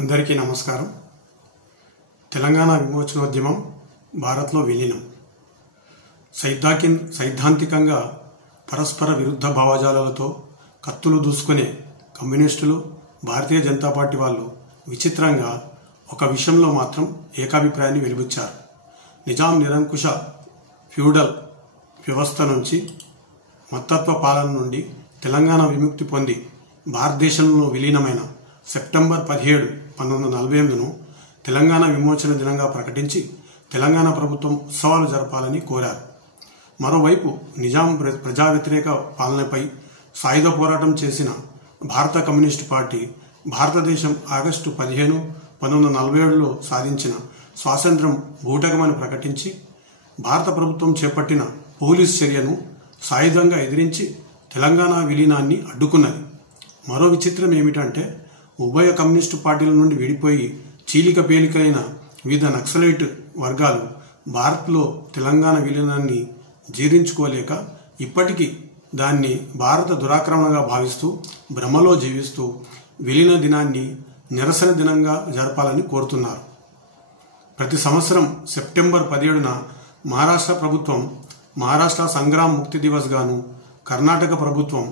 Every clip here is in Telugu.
అందరికీ నమస్కారం. తెలంగాణ విమోచనోద్యమం భారత్లో విలీనం. సైద్ధాంతికంగా పరస్పర విరుద్ధ భావజాలాలతో కత్తులు దూసుకునే కమ్యూనిస్టులు, భారతీయ జనతా పార్టీ వాళ్ళు విచిత్రంగా ఒక విషయంలో మాత్రం ఏకాభిప్రాయాన్ని వెలిబుచ్చారు. నిజాం నిరంకుశ ఫ్యూడల్ వ్యవస్థ నుంచి, మతత్వ పాలన నుండి తెలంగాణ విముక్తి పొంది భారతదేశంలో విలీనమైన సెప్టెంబర్ 17, 1948ను తెలంగాణ విమోచన దినంగా ప్రకటించి తెలంగాణ ప్రభుత్వం ఉత్సవాలు జరపాలని కోరారు. మరోవైపు నిజాం ప్రజా వ్యతిరేక పాలనపై సాయుధ పోరాటం చేసిన భారత కమ్యూనిస్టు పార్టీ భారతదేశం ఆగస్టు 15, 1947లో సాధించిన స్వాతంత్ర్యం బూటకమని ప్రకటించి భారత ప్రభుత్వం చేపట్టిన పోలీస్ చర్యను సాయుధంగా ఎదిరించి తెలంగాణ విలీనాన్ని అడ్డుకున్నది. మరో విచిత్రం ఏమిటంటే, ఉభయ కమ్యూనిస్టు పార్టీల నుండి విడిపోయి చీలిక పేలికైన వివిధ నక్సలైట్ వర్గాలు భారత్లో తెలంగాణ విలీనాన్ని జీర్ణించుకోలేక ఇప్పటికీ దాన్ని భారత దురాక్రమణగా భావిస్తూ భ్రమలో జీవిస్తూ విలీన దినాన్ని నిరసన దినంగా జరపాలని కోరుతున్నారు. ప్రతి సంవత్సరం సెప్టెంబర్ 17న మహారాష్ట్ర ప్రభుత్వం మహారాష్ట్ర సంగ్రామ్ ముక్తి దివస్ గాను, కర్ణాటక ప్రభుత్వం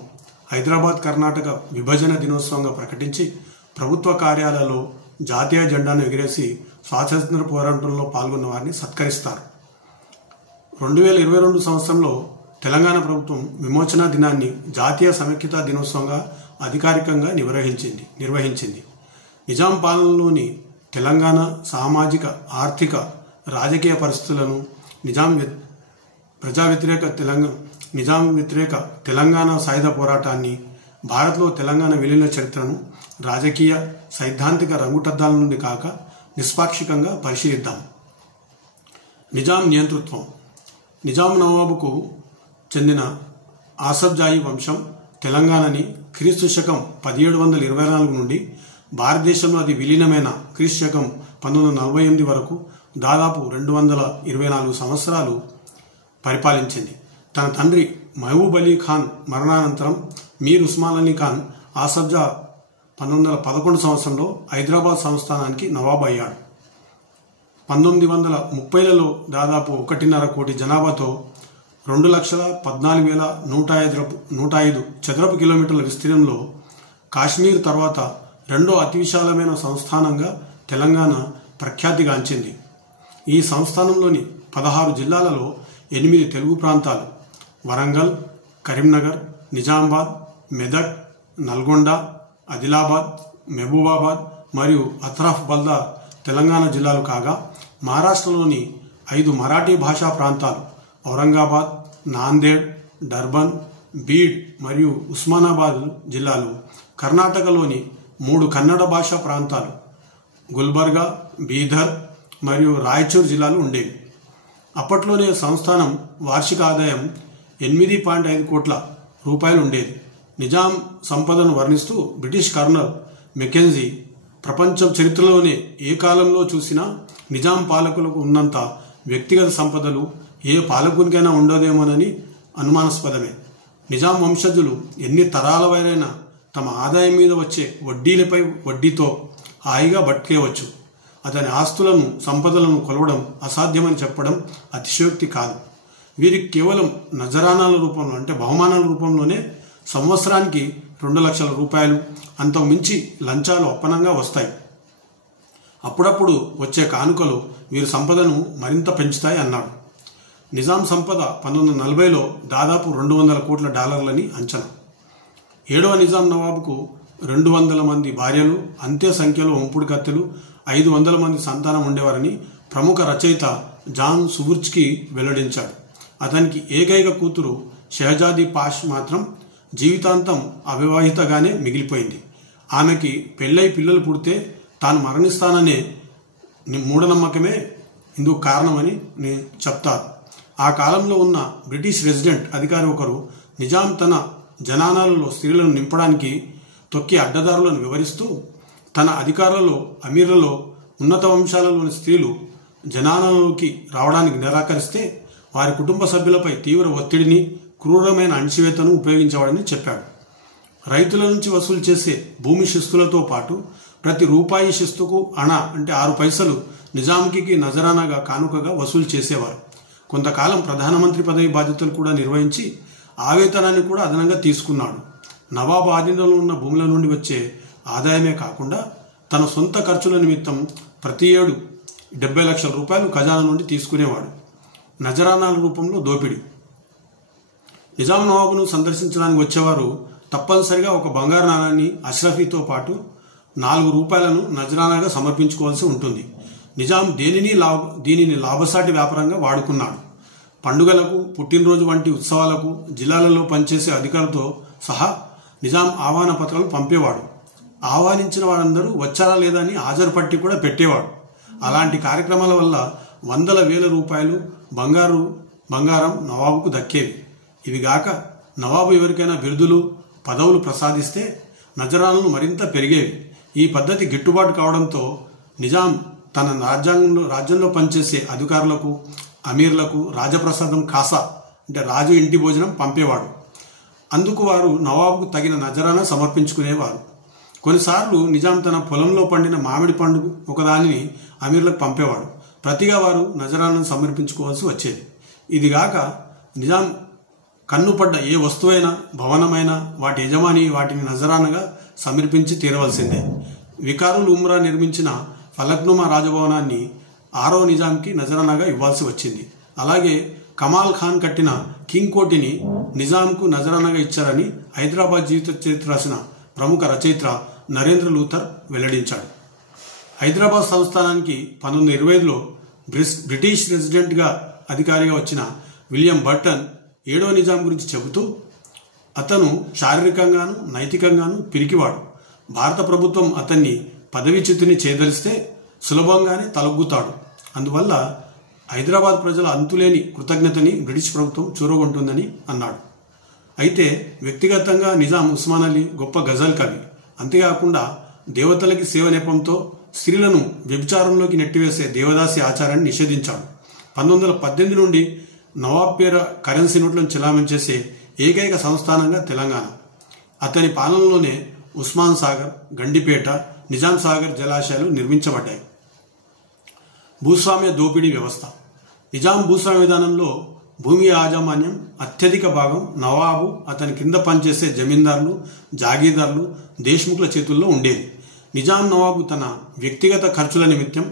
హైదరాబాద్ కర్ణాటక విభజన దినోత్సవంగా ప్రకటించి ప్రభుత్వ కార్యాలయాల్లో జాతీయ జెండాను ఎగిరేసి స్వాతంత్ర పోరాటంలో పాల్గొన్న వారిని సత్కరిస్తారు. 2022 సంవత్సరంలో తెలంగాణ ప్రభుత్వం విమోచన దినాన్ని జాతీయ సమైక్యతా దినోత్సవంగా అధికారికంగా నిర్వహించింది. నిజాం పాలనలోని తెలంగాణ సామాజిక, ఆర్థిక, రాజకీయ పరిస్థితులను, నిజాం వ్యతిరేక తెలంగాణ సాయుధ పోరాటాన్ని, భారత్లో తెలంగాణ విలీన చరిత్రను రాజకీయ, సైద్ధాంతిక రంగుటద్దాల నుండి కాక నిష్పాక్షికంగా పరిశీలిద్దాం. నిజాం నియంతృత్వం. నిజాం నవాబుకు చెందిన ఆసఫ్జాయి వంశం తెలంగాణని క్రీస్తు శకం 1724 నుండి భారతదేశంలో అది విలీనమైన క్రీస్తు శకం 1948 వరకు దాదాపు 224 సంవత్సరాలు పరిపాలించింది. తన తండ్రి మహబూబ్ అలీ ఖాన్ మరణానంతరం మీర్ ఉస్మాన్ అలీ ఖాన్ ఆసఫ్జా 1911 సంవత్సరంలో హైదరాబాద్ సంస్థానానికి నవాబ్ అయ్యాడు. 1930లలో దాదాపు 1.5 కోటి జనాభాతో 2,14,105 చదరపు కిలోమీటర్ల విస్తీర్ణంలో కాశ్మీర్ తర్వాత రెండో అతి విశాలమైన సంస్థానంగా తెలంగాణ ప్రఖ్యాతిగాంచింది. ఈ సంస్థానంలోని 16 జిల్లాలలో 8 తెలుగు ప్రాంతాలు వరంగల్, కరీంనగర్, నిజామాబాద్, మెదక్, నల్గొండ, ఆదిలాబాద్, మహబూబాబాద్ మరియు అత్రాఫ్ బల్దా తెలంగాణ జిల్లాలు కాగా, మహారాష్ట్రలోని 5 మరాఠీ భాషా ప్రాంతాలు ఔరంగాబాద్, నాందేడ్, డర్బన్, బీడ్ మరియు ఉస్మానాబాద్ జిల్లాలు, కర్ణాటకలోని 3 కన్నడ భాషా ప్రాంతాలు గుల్బర్గా, బీదర్ మరియు రాయచూర్ జిల్లాలు ఉండేవి. అప్పట్లోనే సంస్థానం వార్షిక ఆదాయం 8.5 కోట్ల రూపాయలు ఉండేది. నిజాం సంపదను వర్ణిస్తూ బ్రిటిష్ కర్నల్ మెకెంజీ, ప్రపంచం చరిత్రలోనే ఏ కాలంలో చూసినా నిజాం పాలకులకు ఉన్నంత వ్యక్తిగత సంపదలు ఏ పాలకునికైనా ఉండదేమోనని అనుమానాస్పదమే. నిజాం వంశజులు ఎన్ని తరాల వారైనా తమ ఆదాయం మీద వచ్చే వడ్డీలపై వడ్డీతో హాయిగా బతికేయవచ్చు. అతని ఆస్తులను, సంపదలను కొలవడం అసాధ్యమని చెప్పడం అతిశయోక్తి కాదు. వీరికి కేవలం నజరానాల రూపంలో, అంటే బహుమానాల రూపంలోనే సంవత్సరానికి 2 లక్షల రూపాయలు, అంతకు మించి లంచాలు అప్పనంగా వస్తాయి. అప్పుడప్పుడు వచ్చే కానుకలు వీరి సంపదను మరింత పెంచుతాయి అన్నాడు. నిజాం సంపద 1940లో దాదాపు $200 కోట్ల అంచనా. 7వ నిజాం నవాబుకు 200 మంది భార్యలు, అంతే సంఖ్యలో ఉంపుడు కత్తెలు, 500 మంది సంతానం ఉండేవారని ప్రముఖ రచయిత జాన్ సుబుర్చ్కి వెల్లడించాడు. అతనికి ఏకైక కూతురు షహజాదీ పాష్ మాత్రం జీవితాంతం అవివాహితగానే మిగిలిపోయింది. ఆమెకి పెళ్ళై పిల్లలు పుడితే తాను మరణిస్తాననే మూఢనమ్మకమే ఇందుకు కారణమని చెప్తారు. ఆ కాలంలో ఉన్న బ్రిటిష్ రెసిడెంట్ అధికారి ఒకరు నిజాం తన జనానాలలో స్త్రీలను నింపడానికి తొక్కి అడ్డదారులను వివరిస్తూ, తన అధికారులలో అమీర్లలో ఉన్నత వంశాలలోని స్త్రీలు జనానాలోకి రావడానికి నిరాకరిస్తే వారి కుటుంబ సభ్యులపై తీవ్ర ఒత్తిడిని, క్రూరమైన అణచివేతను ఉపయోగించేవాడని చెప్పాడు. రైతుల నుంచి వసూలు చేసే భూమి శిస్తులతో పాటు ప్రతి రూపాయి శిస్తుకు అణ అంటే 6 పైసలు నిజాంకి నజరానాగా కానుకగా వసూలు చేసేవారు. కొంతకాలం ప్రధానమంత్రి పదవి బాధ్యతలు కూడా నిర్వహించి ఆ వేతనాన్ని కూడా అదనంగా తీసుకున్నాడు. నవాబు ఆధీనంలో ఉన్న భూముల నుండి వచ్చే ఆదాయమే కాకుండా తన సొంత ఖర్చుల నిమిత్తం ప్రతి ఏడు 70 లక్షల రూపాయలు ఖజానా నుండి తీసుకునేవాడు. నజరానాల రూపంలో దోపిడీ. నిజాం నవాబును సందర్శించడానికి వచ్చేవారు తప్పనిసరిగా ఒక బంగారు నాణాన్ని అష్రఫీతో పాటు 4 రూపాయలను నజరానాగా సమర్పించుకోవాల్సి ఉంటుంది. నిజాం దీనిని లాభసాటి వ్యాపారంగా వాడుకున్నాడు. పండుగలకు, పుట్టినరోజు వంటి ఉత్సవాలకు జిల్లాలలో పనిచేసే అధికారులతో సహా నిజాం ఆహ్వాన పత్రాలు పంపేవాడు. ఆహ్వానించిన వారందరూ వచ్చారా లేదా అని హాజరు పట్టి కూడా పెట్టేవాడు. అలాంటి కార్యక్రమాల వల్ల వందల వేల రూపాయలు బంగారం నవాబుకు దక్కేవి. ఇవిగాక నవాబు ఎవరికైనా బిరుదులు, పదవులు ప్రసాదిస్తే నజరానాలు మరింత పెరిగేవి. ఈ పద్ధతి గిట్టుబాటు కావడంతో నిజాం తన రాజ్యంలో పనిచేసే అధికారులకు, అమీర్లకు రాజప్రసాదం కాసా అంటే రాజు ఇంటి భోజనం పంపేవాడు. అందుకు వారు నవాబుకు తగిన నజరానా సమర్పించుకునేవారు. కొన్నిసార్లు నిజాం తన పొలంలో పండిన మామిడి పండు ఒకదానిని అమీర్లకు పంపేవాడు. ప్రతిగా వారు నజరానాను సమర్పించుకోవాల్సి వచ్చేది. ఇదిగాక నిజాం కన్నుపడ్డ ఏ వస్తువైనా, భవనమైనా వాటి యజమాని వాటిని నజరానగా సమర్పించి తీరవలసిందే. వికారుల్ ఉమ్రా నిర్మించిన ఫలక్నుమా రాజభవనాన్ని 6వ నిజాంకి నజరానాగా ఇవ్వాల్సి వచ్చింది. అలాగే కమాల్ ఖాన్ కట్టిన కింగ్ కోటిని నిజాంకు నజరానాగా ఇచ్చారని హైదరాబాద్ జీవిత చరిత్ర రాసిన ప్రముఖ రచయిత నరేంద్ర లూథర్ వెల్లడించాడు. హైదరాబాద్ సంస్థానానికి 1925లో బ్రిటిష్ రెసిడెంట్గా అధికారిగా వచ్చిన విలియం బర్టన్ 7వ నిజాం గురించి చెబుతూ, అతను శారీరకంగాను నైతికంగాను పిరికివాడు. భారత ప్రభుత్వం అతన్ని పదవీచ్యుతిని చేయదలిస్తే సులభంగానే తలొగ్గుతాడు. అందువల్ల హైదరాబాద్ ప్రజల అంతులేని కృతజ్ఞతని బ్రిటిష్ ప్రభుత్వం చూరగొంటుందని అన్నాడు. అయితే వ్యక్తిగతంగా నిజాం ఉస్మాన్ అలీ గొప్ప గజల్ కవి. అంతేకాకుండా దేవతలకి సేవ నెపంతో స్త్రీలను వ్యభిచారంలోకి నెట్టివేసే దేవదాసి ఆచారాన్ని నిషేధించాడు. 1918 నుండి నవాబ్ పేర కరెన్సీ నోట్లను చెలామణి చేసే ఏకైక సంస్థానంగా తెలంగాణ. అతని పాలనలోనే ఉస్మాన్ సాగర్, గండిపేట, నిజాం సాగర్ జలాశయాలు నిర్మించబడ్డాయి. భూస్వామ్య దోపిడీ వ్యవస్థ. నిజాం భూస్వామ్య విధానంలో భూమి యాజమాన్యం అత్యధిక భాగం నవాబు, అతని కింద పనిచేసే జమీందారులు, జాగీర్దారులు, దేశ్ముఖుల చేతుల్లో ఉండేది. నిజాం నవాబు తన వ్యక్తిగత ఖర్చుల నిమిత్తం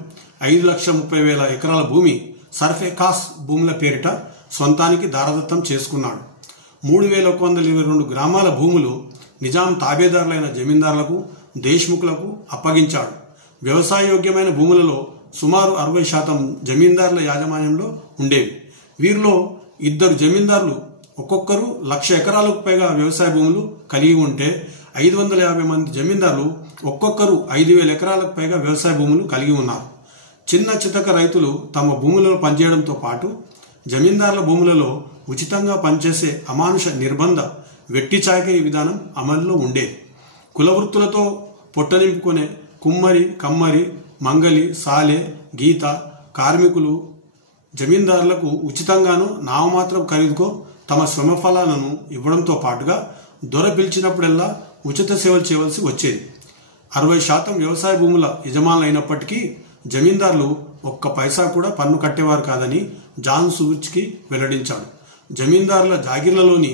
5,30,000 ఎకరాల భూమి సర్ఫెకాస్ భూముల పేరిట సొంతానికి దారదత్తం చేసుకున్నాడు. 3,122 గ్రామాల భూములు నిజాం తాబేదారులైన జమీందారులకు, దేశ్ముఖులకు అప్పగించాడు. వ్యవసాయయోగ్యమైన భూములలో సుమారు 60% జమీందారుల యాజమాన్యంలో ఉండేవి. వీరిలో 2 జమీందారులు ఒక్కొక్కరు 1,00,000 ఎకరాలకు పైగా వ్యవసాయ భూములు కలిగి ఉంటే 550 మంది జమీందారులు ఒక్కొక్కరు 5,000 ఎకరాలకు పైగా వ్యవసాయ భూములు కలిగి ఉన్నారు. చిన్న చితక రైతులు తమ భూములలో పనిచేయడంతో పాటు జమీందారుల భూములలో ఉచితంగా పనిచేసే అమానుష నిర్బంధ వెట్టి చాకరీ విధానం అమల్లో ఉండేది. కులవృత్తులతో పొట్టనింపుకునే కుమ్మరి, కమ్మరి, మంగలి, సాలె, గీత కార్మికులు జమీందారులకు ఉచితంగాను నామమాత్రం ఖరీదుకో తమ శ్రమ ఫలాలను ఇవ్వడంతో పాటుగా దొర పిలిచినప్పుడల్లా ఉచిత సేవలు చేయవలసి వచ్చేది. 60% వ్యవసాయ భూముల యజమానులు అయినప్పటికీ జమీందారులు ఒక్క పైసా కూడా పన్ను కట్టేవారు కాదని జాన్ సూర్జ్కి వెల్లడించాడు. జమీందారుల జాగీర్లలోని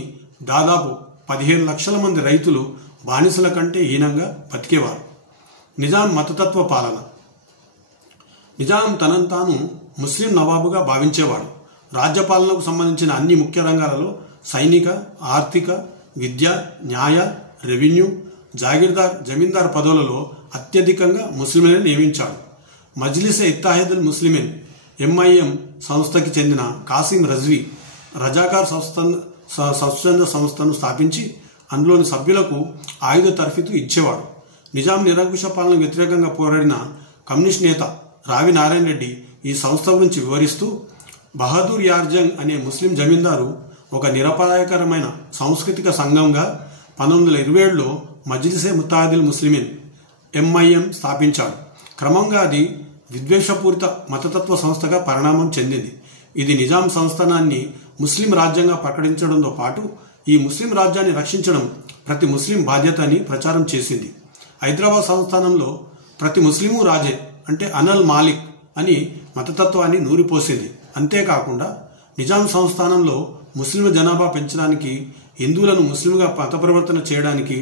దాదాపు 15 లక్షల మంది రైతులు బానిసల కంటే హీనంగా బతికేవారు. నిజాం మతతత్వ పాలన. నిజాం తనను తాను ముస్లిం నవాబుగా భావించేవాడు. రాజ్యపాలనకు సంబంధించిన అన్ని ముఖ్య రంగాలలో సైనిక, ఆర్థిక, విద్య, న్యాయ, రెవెన్యూ, జమీందార్ పదవులలో అత్యధికంగా ముస్లింలను నియమించాడు. మజ్లిస్ ఇత్తాహిదుల్ ముస్లిమీన్ MIM సంస్థకి చెందిన కాసిం రజ్వీ రజాకార్ స్వచ్ఛంద సంస్థను స్థాపించి అందులోని సభ్యులకు ఆయుధ తర్ఫీదు ఇచ్చేవాడు. నిజాం నిరంకుశ పాలన వ్యతిరేకంగా పోరాడిన కమ్యూనిస్ట్ నేత రావి నారాయణ రెడ్డి ఈ సంస్థ గురించి వివరిస్తూ, బహదూర్ యార్జంగ్ అనే ముస్లిం జమీందారు ఒక నిరపాయకరమైన సాంస్కృతిక సంఘంగా 1927లో మజ్లిసే ముత్తాహిదుల్ ముస్లిమీన్ MIM స్థాపించాడు. క్రమంగా అది విద్వేషపూరిత మతతత్వ సంస్థగా పరిణామం చెందింది. ఇది నిజాం సంస్థానాన్ని ముస్లిం రాజ్యంగా ప్రకటించడంతో పాటు ఈ ముస్లిం రాజ్యాన్ని రక్షించడం ప్రతి ముస్లిం బాధ్యత అని ప్రచారం చేసింది. హైదరాబాద్ సంస్థానంలో ప్రతి ముస్లిము రాజే అంటే అనల్ మాలిక్ అని మతతత్వాన్ని నూరిపోసింది. అంతేకాకుండా నిజాం సంస్థానంలో ముస్లింల జనాభా పెంచడానికి, హిందువులను ముస్లింగా మత పరివర్తన చేయడానికి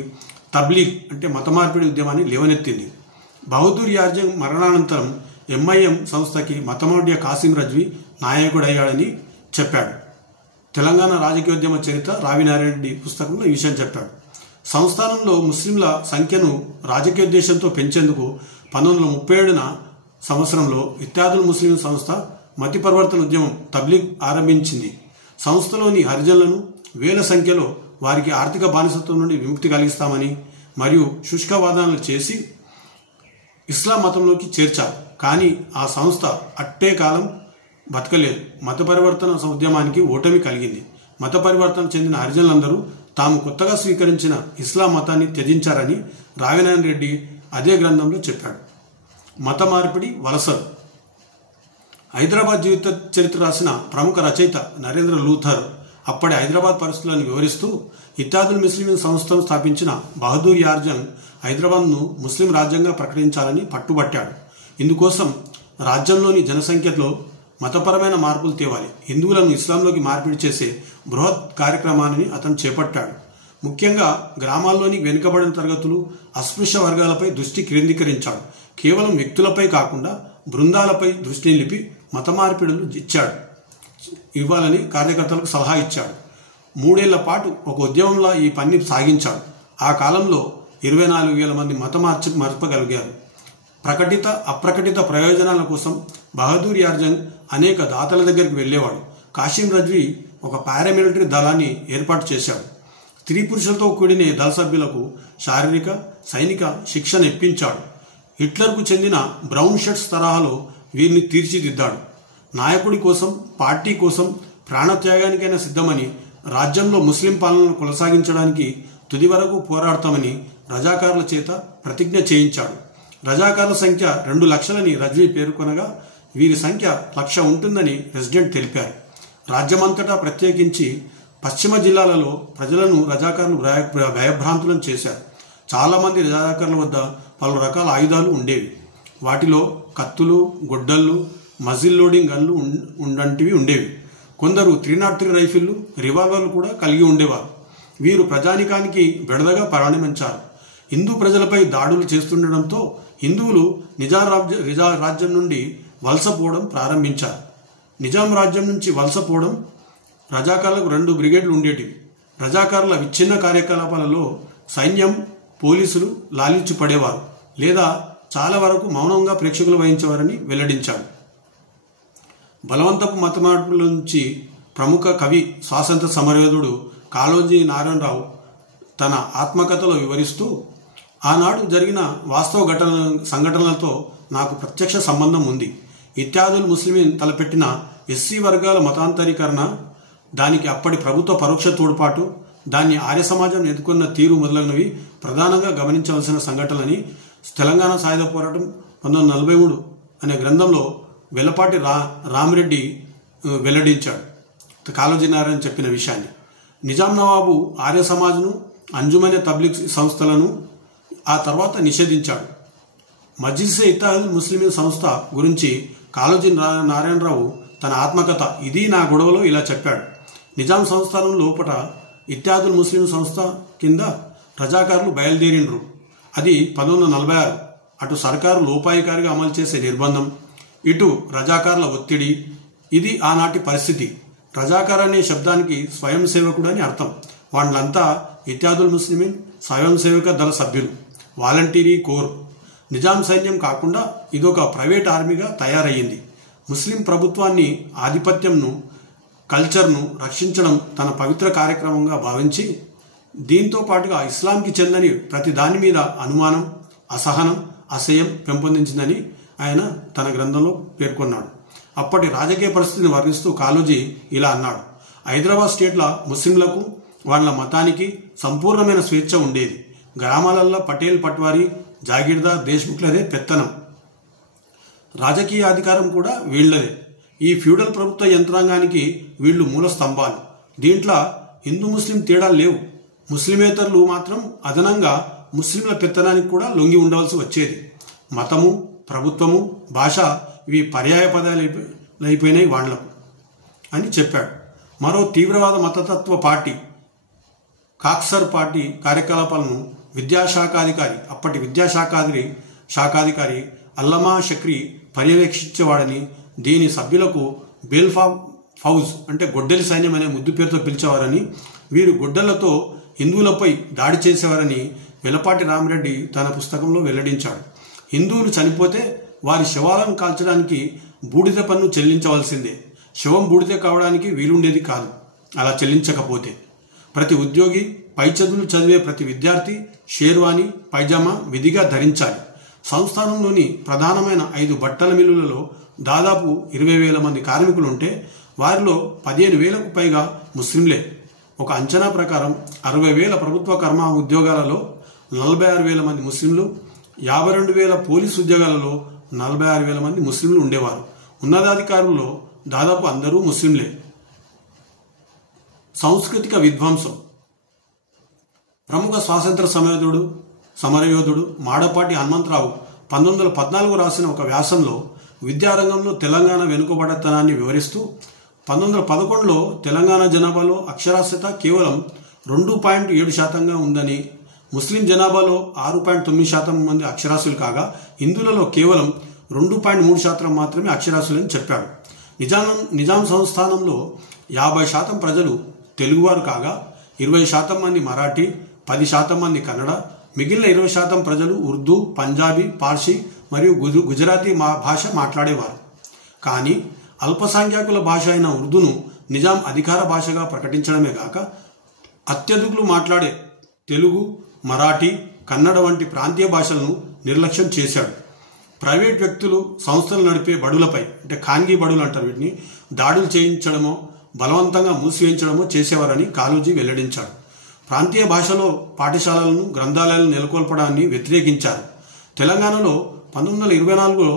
తబ్లీగ్ అంటే మత మార్పిడి ఉద్యమాన్ని లేవనెత్తింది. బహదూర్ యార్జంగ్ మరణానంతరం ఎంఐఎం సంస్థకి మతమౌఢ్య కాసిం రజ్వీ నాయకుడయ్యాడని చెప్పాడు. తెలంగాణ రాజకీయోద్యమ చరిత్ర రావినారాయణ రెడ్డి పుస్తకంలో ఈ విషయం చెప్పాడు. సంస్థానంలో ముస్లింల సంఖ్యను రాజకీయోద్దేశంతో పెంచేందుకు 1937 సంవత్సరంలో ఇత్యాదుల్ ముస్లిం సంస్థ మతి పరివర్తన ఉద్యమం తబ్లీగ్ ఆరంభించింది. సంస్థలోని హరిజనులను వేల సంఖ్యలో వారికి ఆర్థిక బానిసత్వం నుండి విముక్తి కలిగిస్తామని మరియు శుష్క వాదనలు చేసి ఇస్లాం మతంలోకి చేర్చారు. కానీ ఆ సంస్థ అట్టే కాలం బతకలేదు. మత పరివర్తన ఉద్యమానికి ఓటమి కలిగింది. మత పరివర్తన చెందిన హరిజనులందరూ తాము కొత్తగా స్వీకరించిన ఇస్లాం మతాన్ని త్యజించారని రావినారాయణ రెడ్డి అదే గ్రంథంలో చెప్పాడు. మత మార్పిడి వలసలు. హైదరాబాద్ జీవిత చరిత్ర రాసిన ప్రముఖ రచయిత నరేంద్ర లూథర్ అప్పటి హైదరాబాద్ పరిస్థితులను వివరిస్తూ ఇత్యాదుల్ ముస్లిం సంస్థను స్థాపించిన బహదూర్ యార్జంగ్ హైదరాబాద్ను ముస్లిం రాజ్యంగా ప్రకటించాలని పట్టుబట్టాడు. ఇందుకోసం రాజ్యంలోని జనసంఖ్యలో మతపరమైన మార్పులు తేవాలి, హిందువులను ఇస్లాంలోకి మార్పిడి చేసే బృహత్ కార్యక్రమాన్ని అతను చేపట్టాడు. ముఖ్యంగా గ్రామాల్లోని వెనుకబడిన తరగతులు, అస్పృశ్య వర్గాలపై దృష్టి కేంద్రీకరించాడు. కేవలం వ్యక్తులపై కాకుండా బృందాలపై దృష్టి నిలిపి మత మార్పిడులు ఇవ్వాలని కార్యకర్తలకు సలహా ఇచ్చాడు. 3 ఏళ్ల పాటు ఒక ఉద్యమంలో ఈ పని సాగించాడు. ఆ కాలంలో 24,000 మంది మత మార్పగలిగారు. ప్రకటిత అప్రకటిత ప్రయోజనాల కోసం బహదూర్ యార్జంగ్ అనేక దాతల దగ్గరికి వెళ్లేవాడు. కాసిం రజ్వీ ఒక పారామిలిటరీ దళాన్ని ఏర్పాటు చేశాడు. స్త్రీ పురుషులతో కూడిన దళ సభ్యులకు శారీరక సైనిక శిక్షణ ఇప్పించాడు. హిట్లర్కు చెందిన బ్రౌన్ షర్ట్స్ తరహాలో వీరిని తీర్చిదిద్దాడు. నాయకుడి కోసం, పార్టీ కోసం ప్రాణత్యాగానికైనా సిద్ధమని, రాజ్యంలో ముస్లిం పాలనను కొనసాగించడానికి తుది వరకు పోరాడతామని రజాకారుల చేత ప్రతిజ్ఞ చేయించాడు. రజాకారుల సంఖ్య 2 లక్షలని రజ్వీ పేర్కొనగా వీరి సంఖ్య 1,00,000 ఉంటుందని రెసిడెంట్ తెలిపారు. రాజ్యమంతటా ప్రత్యేకించి పశ్చిమ జిల్లాలలో ప్రజలను రజాకారులు భయభ్రాంతులను చేశారు. చాలామంది రజాకారుల వద్ద పలు రకాల ఆయుధాలు ఉండేవి. వాటిలో కత్తులు, గొడ్డళ్ళు, మజిల్ లోడింగ్ గన్లు ఉండేవి. కొందరు 303 రైఫిళ్లు, రివాల్వర్లు కూడా కలిగి ఉండేవారు. వీరు ప్రజానికానికి బెడదగా పరిణమించారు. హిందూ ప్రజలపై దాడులు చేస్తుండటంతో హిందువులు నిజాం రాజ్యం నుండి వలసపోవడం ప్రారంభించారు. నిజాం రాజ్యం నుంచి వలసపోవడం రజాకారులకు 2 బ్రిగేడ్లు ఉండేటివి. రజాకారుల విచ్ఛిన్న కార్యకలాపాలలో సైన్యం, పోలీసులు లాలించి పడేవారు లేదా చాలా వరకు మౌనంగా ప్రేక్షకులు వహించేవారని వెల్లడించాడు. బలవంతపు మత మార్పుల నుంచి ప్రముఖ కవి, స్వాతంత్ర సమరయోధుడు కాళోజీ నారాయణరావు తన ఆత్మకథలో వివరిస్తూ, ఆనాడు జరిగిన వాస్తవ సంఘటనలతో నాకు ప్రత్యక్ష సంబంధం ఉంది. ఇత్యాదుల్ ముస్లిమీన్ తలపెట్టిన ఎస్సీ వర్గాల మతాంతరీకరణ, దానికి అప్పటి ప్రభుత్వ పరోక్ష తోడ్పాటు, దాన్ని ఆర్య సమాజం ఎదుర్కొన్న తీరు మొదలైనవి ప్రధానంగా గమనించవలసిన సంఘటనలని తెలంగాణ సాయుధ పోరాటం 1943 అనే గ్రంథంలో వెల్లపాటి రామిరెడ్డి వెల్లడించాడు. కాళోజీ నారాయణ చెప్పిన విషయాన్ని. నిజాం నవాబు ఆర్య సమాజ్ను, అంజుమనే తబ్లీగ్ సంస్థలను ఆ తర్వాత నిషేధించాడు. మజ్లిస్ ఇత్తిహాదుల్ ముస్లిమీన్ సంస్థ గురించి కాళోజీ నారాయణరావు తన ఆత్మకథ ఇది నా గొడవలో ఇలా చెప్పాడు. నిజాం సంస్థానం లోపల ఇత్తిహాదుల్ ముస్లిం సంస్థ కింద రజాకారులు బయలుదేరిండ్రు. అది 1946. అటు సర్కారు లోపాయికారిగా అమలు చేసే నిర్బంధం, ఇటు రజాకారుల ఒత్తిడి. ఇది ఆనాటి పరిస్థితి. రజాకార్ అనే శబ్దానికి స్వయం సేవకుడు అని అర్థం. వాళ్ళంతా ఇత్తిహాదుల్ ముస్లిమీన్ స్వయం సేవక దళ సభ్యులు, వాలంటీరీ కోర్. నిజాం సైన్యం కాకుండా ఇదొక ప్రైవేట్ ఆర్మీగా తయారయ్యింది. ముస్లిం ప్రభుత్వాన్ని, ఆధిపత్యంను, కల్చర్ను రక్షించడం తన పవిత్ర కార్యక్రమంగా భావించి దీంతో పాటుగా ఇస్లాంకి చెందని ప్రతి దాని మీద అనుమానం, అసహనం, అసహ్యం పెంపొందించిందని ఆయన తన గ్రంథంలో పేర్కొన్నాడు. అప్పటి రాజకీయ పరిస్థితిని వర్ణిస్తూ కాళోజీ ఇలా అన్నాడు: హైదరాబాద్ స్టేట్ల ముస్లింలకు, వాళ్ళ మతానికి సంపూర్ణమైన స్వేచ్ఛ ఉండేది. గ్రామాలలో పటేల్, పట్వారీ, జాగీర్దార్, దేశ్ముఖ్లదే పెత్తనం. రాజకీయ అధికారం కూడా వీళ్లదే. ఈ ఫ్యూడల్ ప్రభుత్వ యంత్రాంగానికి వీళ్లు మూల స్తంభాలు. దీంట్లో హిందూ ముస్లిం తేడాలు లేవు. ముస్లిమేతరులు మాత్రం అదనంగా ముస్లింల పెత్తనానికి కూడా లొంగి ఉండవలసి వచ్చేది. మతము, ప్రభుత్వము, భాష ఇవి పర్యాయ పదాలైపోయినాయి వాళ్లకు అని చెప్పాడు. మరో తీవ్రవాద మతతత్వ పార్టీ కాక్సర్ పార్టీ కార్యకలాపాలను అప్పటి విద్యాశాఖాధికారి అల్లమా షక్రీ పర్యవేక్షించేవాడని, దీని సభ్యులకు బేల్ఫా ఫౌజ్ అంటే గొడ్డలి సైన్యం అనే ముద్దు పేరుతో పిలిచేవారని, వీరు గొడ్డలతో హిందువులపై దాడి చేసేవారని వెలపాటి రామిరెడ్డి తన పుస్తకంలో వెల్లడించాడు. హిందువులు చనిపోతే వారి శవాలను కాల్చడానికి బూడిద పన్ను చెల్లించవలసిందే. శవం బూడిద కావడానికి వీలుండేది కాదు. అలా చెల్లించకపోతే ప్రతి ఉద్యోగి, పై చదువులు చదివే ప్రతి విద్యార్థి షేర్వాణి, పైజామా విధిగా ధరించాలి. సంస్థానంలోని ప్రధానమైన 5 బట్టల మిల్లులలో దాదాపు 20,000 మంది కార్మికులుంటే వారిలో 15,000కు పైగా ముస్లింలే. ఒక అంచనా ప్రకారం 60,000 ప్రభుత్వ కర్మ ఉద్యోగాలలో 46,000 మంది ముస్లింలు, 52,000 పోలీసు ఉద్యోగాలలో 46,000 మంది ముస్లింలు ఉండేవారు. ఉన్నతాధికారుల్లో దాదాపు అందరూ ముస్లింలే. సాంస్కృతిక విధ్వంసం. ప్రముఖ స్వాతంత్ర సమరయోధుడు మాడపాటి హనుమంతరావు 1914 రాసిన ఒక వ్యాసంలో విద్యారంగంలో తెలంగాణ వెనుకబడతనాన్ని వివరిస్తూ 1911లో తెలంగాణ జనాభాలో అక్షరాస్యత కేవలం 2.7% ఉందని, ముస్లిం జనాభాలో 6.9% మంది అక్షరాస్యులు కాగా హిందువులలో కేవలం 2.3% మాత్రమే అక్షరాస్యులని చెప్పాడు. నిజాం సంస్థానంలో 50% ప్రజలు తెలుగువారు కాగా 20% మంది మరాఠీ, 10% మంది కన్నడ, మిగిలిన 20% ప్రజలు ఉర్దూ, పంజాబీ, పార్సీ మరియు గుజరాతీ భాష మాట్లాడేవారు. కానీ అల్పసంఖ్యాకుల భాష అయిన ఉర్దూను నిజాం అధికార భాషగా ప్రకటించడమే కాక అత్యధికులు మాట్లాడే తెలుగు, మరాఠీ, కన్నడ వంటి ప్రాంతీయ భాషలను నిర్లక్ష్యం చేశాడు. ప్రైవేట్ వ్యక్తులు సంస్థలు నడిపే బడులపై అంటే ఖాన్గీ బడులు అంటారు వీటిని, దాడులు చేయించడమో బలవంతంగా మూసివేయించడమో చేసేవారని కాళోజీ వెల్లడించాడు. ప్రాంతీయ భాషలో పాఠశాలలను, గ్రంథాలయాలను నెలకొల్పడాన్ని వ్యతిరేకించారు. తెలంగాణలో 1924లో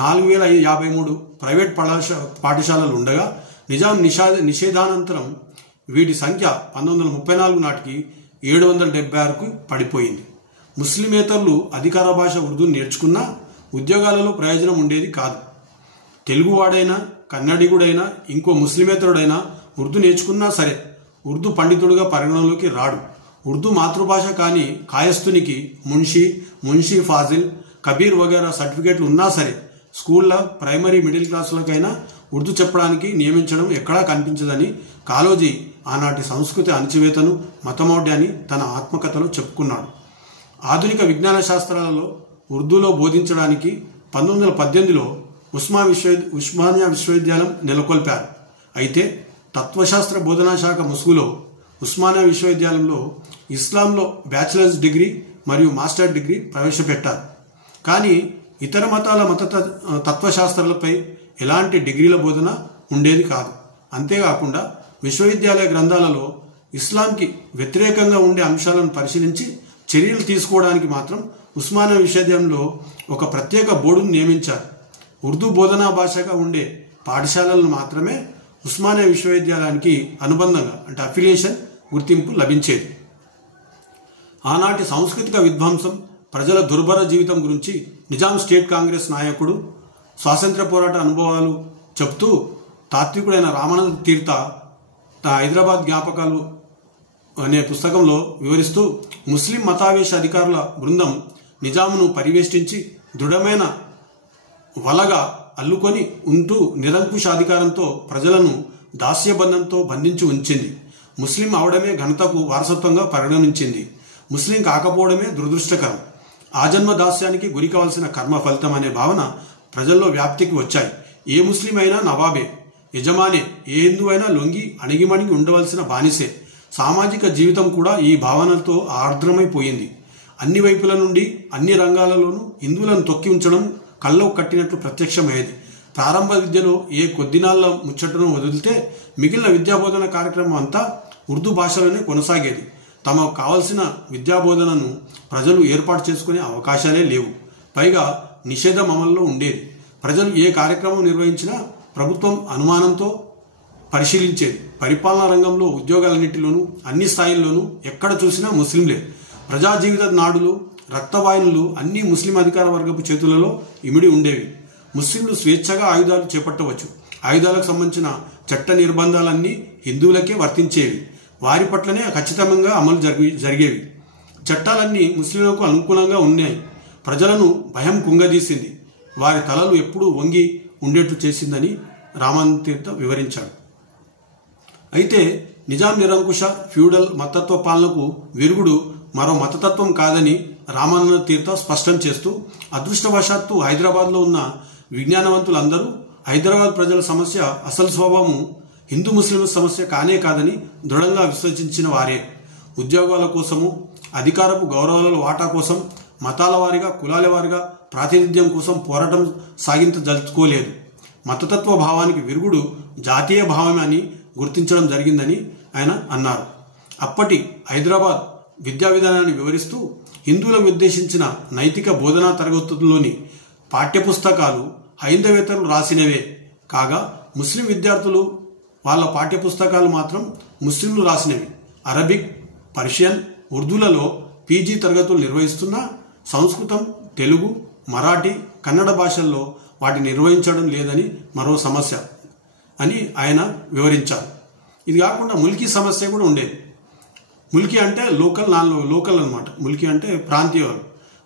4,053 ప్రైవేట్ పాఠశాలలు ఉండగా నిజాం నిషేధానంతరం వీటి సంఖ్య 1934 నాటికి 776కు పడిపోయింది. ముస్లిమేతరులు అధికార భాష ఉర్దూను నేర్చుకున్నా ఉద్యోగాలలో ప్రయోజనం ఉండేది కాదు. తెలుగువాడైనా, కన్నడిగుడైనా, ఇంకో ముస్లిమేతరుడైనా ఉర్దూ నేర్చుకున్నా సరే ఉర్దూ పండితుడుగా పరిగణలోకి రాడు. ఉర్దూ మాతృభాష కాని కాయస్థునికి మున్షీ ఫాజిల్, కబీర్ వగైరా సర్టిఫికేట్లు ఉన్నా సరే స్కూళ్ళ ప్రైమరీ, మిడిల్ క్లాసులకైనా ఉర్దూ చెప్పడానికి నియమించడం ఎక్కడా కనిపించదని కాళోజీ ఆనాటి సంస్కృతి అణచివేతను, మతమౌఢ్యాన్ని తన ఆత్మకథలో చెప్పుకున్నాడు. ఆధునిక విజ్ఞాన శాస్త్రాలలో ఉర్దూలో బోధించడానికి 1918లో ఉస్మానియా విశ్వవిద్యాలయం నెలకొల్పారు. అయితే తత్వశాస్త్ర బోధనా శాఖ ముసుగులో ఉస్మానియా విశ్వవిద్యాలయంలో ఇస్లాంలో బ్యాచిలర్స్ డిగ్రీ మరియు మాస్టర్ డిగ్రీ ప్రవేశపెట్టారు. కానీ ఇతర మతాల తత్వశాస్త్రాలపై ఎలాంటి డిగ్రీల బోధన ఉండేది కాదు. అంతేకాకుండా విశ్వవిద్యాలయ గ్రంథాలలో ఇస్లాంకి వ్యతిరేకంగా ఉండే అంశాలను పరిశీలించి చర్యలు తీసుకోవడానికి మాత్రం ఉస్మానియా విశ్వవిద్యాలయంలో ఒక ప్రత్యేక బోర్డును నియమించారు. ఉర్దూ బోధనా భాషగా ఉండే పాఠశాలలను మాత్రమే ఉస్మానియా విశ్వవిద్యాలయానికి అనుబంధంగా అంటే అఫిలియేషన్ గుర్తింపు లభించేది. ఆనాటి సాంస్కృతిక విధ్వంసం, ప్రజల దుర్భర జీవితం గురించి నిజాం స్టేట్ కాంగ్రెస్ నాయకుడు స్వాతంత్ర్య పోరాట అనుభవాలు చెప్తూ తాత్వికుడైన రామానంద తీర్థ హైదరాబాద్ జ్ఞాపకాలు అనే పుస్తకంలో వివరిస్తూ ముస్లిం మతావేశ అధికారుల బృందం నిజామును పరివేష్టించి దృఢమైన వలగా అల్లుకొని ఉంటూ నిరంకుశ అధికారంతో ప్రజలను దాస్యబంధంతో బంధించి ఉంచింది. ముస్లిం అవడమే ఘనతకు వారసత్వంగా పరిగణించింది. ముస్లిం కాకపోవడమే దురదృష్టకరం. ఆజన్మ దాస్యానికి గురి కావాల్సిన కర్మ ఫలితం అనే భావన ప్రజల్లో వ్యాప్తికి వచ్చాయి. ఏ ముస్లిం అయినా నవాబే, యజమానే, ఏ హిందూ అయినా లొంగి అణిగిమణిగి ఉండవలసిన బానిసే. సామాజిక జీవితం కూడా ఈ భావనలతో ఆర్ద్రమైపోయింది. అన్ని వైపుల నుండి అన్ని రంగాలలోనూ హిందువులను తొక్కి ఉంచడం కళ్ళకు కట్టినట్లు ప్రత్యక్షమయ్యేది. ప్రారంభ విద్యలో ఏ కొద్దినాళ్ల ముచ్చటను వదిలితే మిగిలిన విద్యాబోధన కార్యక్రమం అంతా ఉర్దూ భాషలోనే కొనసాగేది. తమకు కావలసిన విద్యాబోధనను ప్రజలు ఏర్పాటు చేసుకునే అవకాశాలే లేవు. పైగా నిషేధం అమల్లో ఉండేది. ప్రజలు ఏ కార్యక్రమం నిర్వహించినా ప్రభుత్వం అనుమానంతో పరిశీలించేది. పరిపాలనా రంగంలో ఉద్యోగాలన్నింటిలోనూ అన్ని స్థాయిల్లోనూ ఎక్కడ చూసినా ముస్లింలే. ప్రజా జీవిత నాడులు, రక్తవాహినులు అన్ని ముస్లిం అధికార వర్గపు చేతులలో ఇమిడి ఉండేవి. ముస్లింలు స్వేచ్ఛగా ఆయుధాలు చేపట్టవచ్చు. ఆయుధాలకు సంబంధించిన చట్ట నిర్బంధాలన్నీ హిందువులకే వర్తించేవి. వారి పట్లనే ఖచ్చితంగా అమలు జరిగేవి. చట్టాలన్నీ ముస్లింలకు అనుకూలంగా ఉన్నాయి. ప్రజలను భయం కుంగదీసింది. వారి తలలు ఎప్పుడూ వంగి ఉండేట్టు చేసిందని రామానంద తీర్థ వివరించాడు. అయితే నిజాం నిరంకుశ ఫ్యూడల్ మతతత్వ పాలనకు విరుగుడు మరో మతతత్వం కాదని రామానంద తీర్థ స్పష్టం చేస్తూ, అదృష్టవశాత్తు హైదరాబాద్లో ఉన్న విజ్ఞానవంతులందరూ హైదరాబాద్ ప్రజల సమస్య అసలు స్వభావం హిందూ ముస్లింల సమస్య కానే కాదని దృఢంగా విశ్వసించిన వారే. ఉద్యోగాల కోసము, అధికారపు గౌరవాల వాటా కోసం, మతాల వారిగా, కులాల వారిగా ప్రాతినిధ్యం కోసం పోరాటం సాగించదలుచుకోలేదు. మతతత్వ భావానికి విరుగుడు జాతీయ భావం అని గుర్తించడం జరిగిందని ఆయన అన్నారు. అప్పటి హైదరాబాద్ విద్యా విధానాన్ని వివరిస్తూ, హిందువులకు ఉద్దేశించిన నైతిక బోధనా తరగతుల్లోని పాఠ్యపుస్తకాలు హైందవేతరులు రాసినవే కాగా, ముస్లిం విద్యార్థులు వాళ్ళ పాఠ్యపుస్తకాలు మాత్రం ముస్లింలు రాసినవి. అరబిక్, పర్షియన్, ఉర్దూలలో పీజీ తరగతులు నిర్వహిస్తున్నా సంస్కృతం, తెలుగు, మరాఠీ, కన్నడ భాషల్లో వాటిని నిర్వహించడం లేదని మరో సమస్య అని ఆయన వివరించారు. ఇది కాకుండా ముల్కీ సమస్య కూడా ఉండేది. ముల్కీ అంటే లోకల్ అన్నమాట. ముల్కీ అంటే ప్రాంతీయ.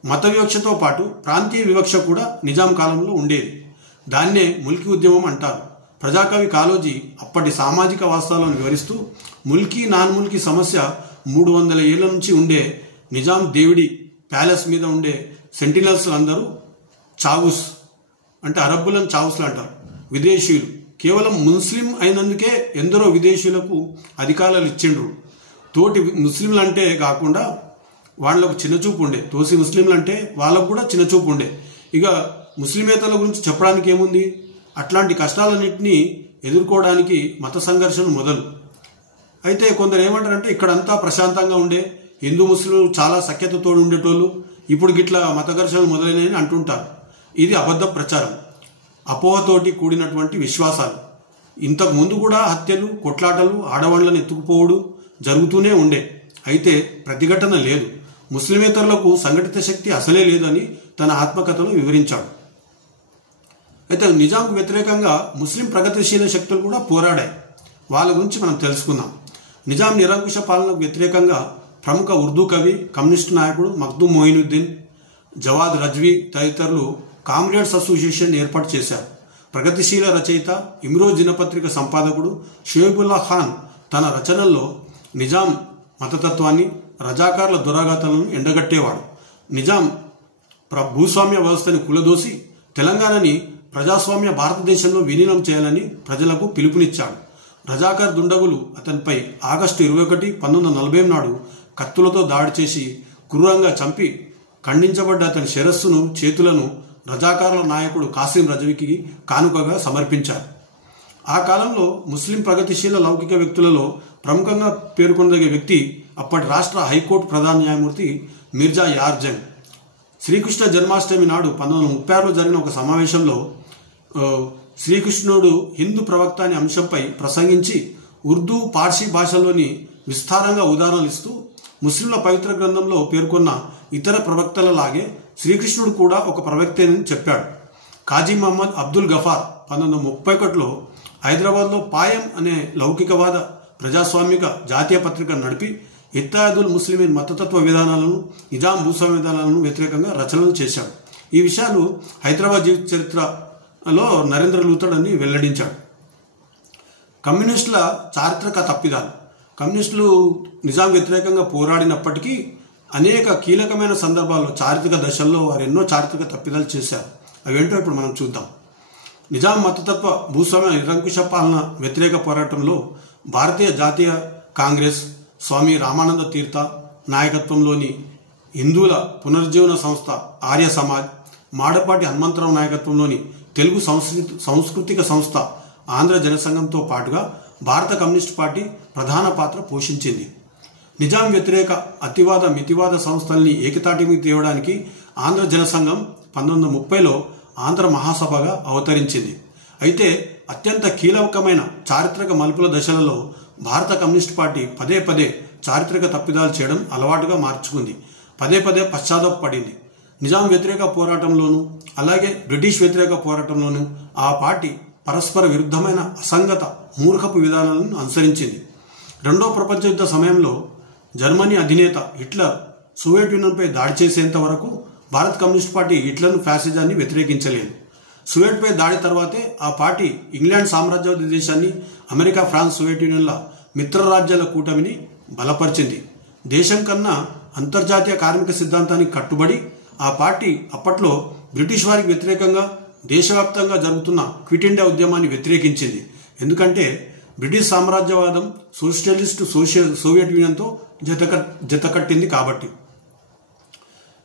మత వివక్షతో పాటు ప్రాంతీయ వివక్ష కూడా నిజాం కాలంలో ఉండేది. దాన్నే ముల్కీ ఉద్యమం అంటారు. ప్రజాకవి కాళోజీ అప్పటి సామాజిక వాస్తవాలను వివరిస్తూ, ముల్కీ నాన్ ముల్కీ సమస్య 300 ఏళ్ల నుంచి ఉండే. నిజాం దేవుడి ప్యాలెస్ మీద ఉండే సెంటినల్స్ అందరూ చావుస్ అంటే అరబ్బులను చావుస్లు అంటారు. విదేశీయులు కేవలం ముస్లిం అయినందుకే ఎందరో విదేశీయులకు అధికారాలు ఇచ్చిండ్రు. తోటి ముస్లింలు అంటే కాకుండా వాళ్ళకు చిన్నచూపు ఉండే. తోసి ముస్లింలు అంటే వాళ్ళకు కూడా చిన్నచూపు ఉండే. ఇక ముస్లిమేతల గురించి చెప్పడానికి ఏముంది? అట్లాంటి కష్టాలన్నింటినీ ఎదుర్కోవడానికి మత సంఘర్షణ మొదలు. అయితే కొందరు ఏమంటారంటే, ఇక్కడంతా ప్రశాంతంగా ఉండే, హిందూ ముస్లింలు చాలా సఖ్యతతో ఉండేటోళ్ళు, ఇప్పుడు గిట్లా మత ఘర్షణలు మొదలైనని అంటుంటారు. ఇది అబద్ధ ప్రచారం, అపోహతోటి కూడినటువంటి విశ్వాసాలు. ఇంతకు ముందు కూడా హత్యలు, కొట్లాటలు, ఆడవాళ్లను ఎత్తుకుపోవడు జరుగుతూనే ఉండే. అయితే ప్రతిఘటన లేదు. ముస్లిమేతరులకు సంఘటిత శక్తి అసలే లేదని తన ఆత్మకథలో వివరించాడు. అయితే నిజాంకు వ్యతిరేకంగా ముస్లిం ప్రగతిశీల శక్తులు కూడా పోరాడాయి. వాళ్ళ గురించి మనం తెలుసుకుందాం. నిజాం నిరంకుశ పాలనకు వ్యతిరేకంగా ప్రముఖ ఉర్దూ కవి, కమ్యూనిస్టు నాయకుడు మఖ్దూమ్ మొయినుద్దీన్, జవాద్ రజ్వీ తదితరులు కామ్రేడ్స్ అసోసియేషన్ ఏర్పాటు చేశారు. ప్రగతిశీల రచయిత, ఇమ్రోజ్ దినపత్రిక సంపాదకుడు షోయబుల్లా ఖాన్ తన రచనల్లో నిజాం మతతత్వాన్ని, రజాకార్ల దురాఘాతాలను ఎండగట్టేవాడు. నిజాం భూస్వామ్య వ్యవస్థని కూలదోసి తెలంగాణని ప్రజాస్వామ్య భారతదేశంలో విలీనం చేయాలని ప్రజలకు పిలుపునిచ్చాడు. రజాకార్ దుండగులు అతనిపై ఆగస్టు 21, 1940 నాడు కత్తులతో దాడి చేసి క్రూరంగా చంపి ఖండించబడ్డ అతని శిరస్సును, చేతులను రజాకార్ల నాయకుడు కాసిం రజవీకి కానుకగా సమర్పించారు. ఆ కాలంలో ముస్లిం ప్రగతిశీల లౌకిక వ్యక్తులలో ప్రముఖంగా పేర్కొనదగే వ్యక్తి అప్పటి రాష్ట్ర హైకోర్టు ప్రధాన న్యాయమూర్తి మిర్జా యార్ జంగ్. శ్రీకృష్ణ జన్మాష్టమి నాడు 1936లో జరిగిన ఒక సమావేశంలో శ్రీకృష్ణుడు హిందూ ప్రవక్త అనే అంశంపై ప్రసంగించి ఉర్దూ, పార్సీ భాషలోని విస్తారంగా ఉదాహరణలు ఇస్తూ, ముస్లింల పవిత్ర గ్రంథంలో పేర్కొన్న ఇతర ప్రవక్తలలాగే శ్రీకృష్ణుడు కూడా ఒక ప్రవక్తేనని చెప్పాడు. కాజీ మహమ్మద్ అబ్దుల్ గఫార్ 1931లో హైదరాబాద్లో పాయం అనే లౌకికవాద ప్రజాస్వామిక జాతీయ పత్రిక నడిపి ఇత్తాదుల్ ముస్లిమీన్ మతతత్వ విధానాలను, నిజాం భూస్వామ్య విధానాలను వ్యతిరేకంగా రచనలు చేశాడు. ఈ విషయాలు హైదరాబాద్ జీవిత చరిత్రలో నరేంద్ర లూథర్డ్ అని వెల్లడించాడు. కమ్యూనిస్టుల చారిత్రక తప్పిదాలు. కమ్యూనిస్టులు నిజాం వ్యతిరేకంగా పోరాడినప్పటికీ అనేక కీలకమైన సందర్భాల్లో, చారిత్రక దశల్లో వారు ఎన్నో చారిత్రక తప్పిదాలు చేశారు. అవేంటో ఇప్పుడు మనం చూద్దాం. నిజాం మతతత్వ భూస్వామ్య నిరంకుశ పాలన వ్యతిరేక పోరాటంలో భారతీయ జాతీయ కాంగ్రెస్, స్వామి రామానంద తీర్థ నాయకత్వంలోని హిందువుల పునరుజ్జీవన సంస్థ ఆర్య సమాజ్, మాడపాటి హనుమంతరావు నాయకత్వంలోని తెలుగు సాంస్కృతిక సంస్థ ఆంధ్ర జనసంఘంతో పాటుగా భారత కమ్యూనిస్ట్ పార్టీ ప్రధాన పాత్ర పోషించింది. నిజాం వ్యతిరేక అతివాద మితివాద సంస్థల్ని ఏకతాటి మీద తేవడానికి ఆంధ్ర జనసంఘం 1930లో ఆంధ్ర మహాసభగా అవతరించింది. అయితే అత్యంత కీలకమైన చారిత్రక మలుపుల దశలలో భారత కమ్యూనిస్ట్ పార్టీ పదే పదే చారిత్రక తప్పిదాలు చేయడం అలవాటుగా మార్చుకుంది. పదే పదే పశ్చాత్తాపపడింది. నిజాం వ్యతిరేక పోరాటంలోనూ అలాగే బ్రిటిష్ వ్యతిరేక పోరాటంలోనూ ఆ పార్టీ పరస్పర విరుద్ధమైన అసంగత మూర్ఖపు విధానాలను అనుసరించింది. రెండో ప్రపంచ యుద్ధ సమయంలో జర్మనీ అధినేత హిట్లర్ సోవియట్ యూనియన్పై దాడి చేసేంత వరకు భారత కమ్యూనిస్ట్ పార్టీ హిట్లర్ను ఫ్యాసిజాన్ని వ్యతిరేకించలేదు. సోవియట్పై దాడి తర్వాతే ఆ పార్టీ ఇంగ్లాండ్ సామ్రాజ్యవాద దేశాన్ని అమెరికా, ఫ్రాన్స్, సోవియట్ యూనియన్ల మిత్రరాజ్యాల కూటమిని బలపరిచింది. దేశం కన్నా అంతర్జాతీయ కార్మిక సిద్ధాంతానికి కట్టుబడి ఆ పార్టీ అప్పట్లో బ్రిటిష్ వారికి వ్యతిరేకంగా దేశవ్యాప్తంగా జరుగుతున్న క్విట్ ఇండియా ఉద్యమాన్ని వ్యతిరేకించింది. ఎందుకంటే బ్రిటిష్ సామ్రాజ్యవాదం సోషలిస్ట్ సోవియట్ యూనియన్తో జతకట్టింది కాబట్టి.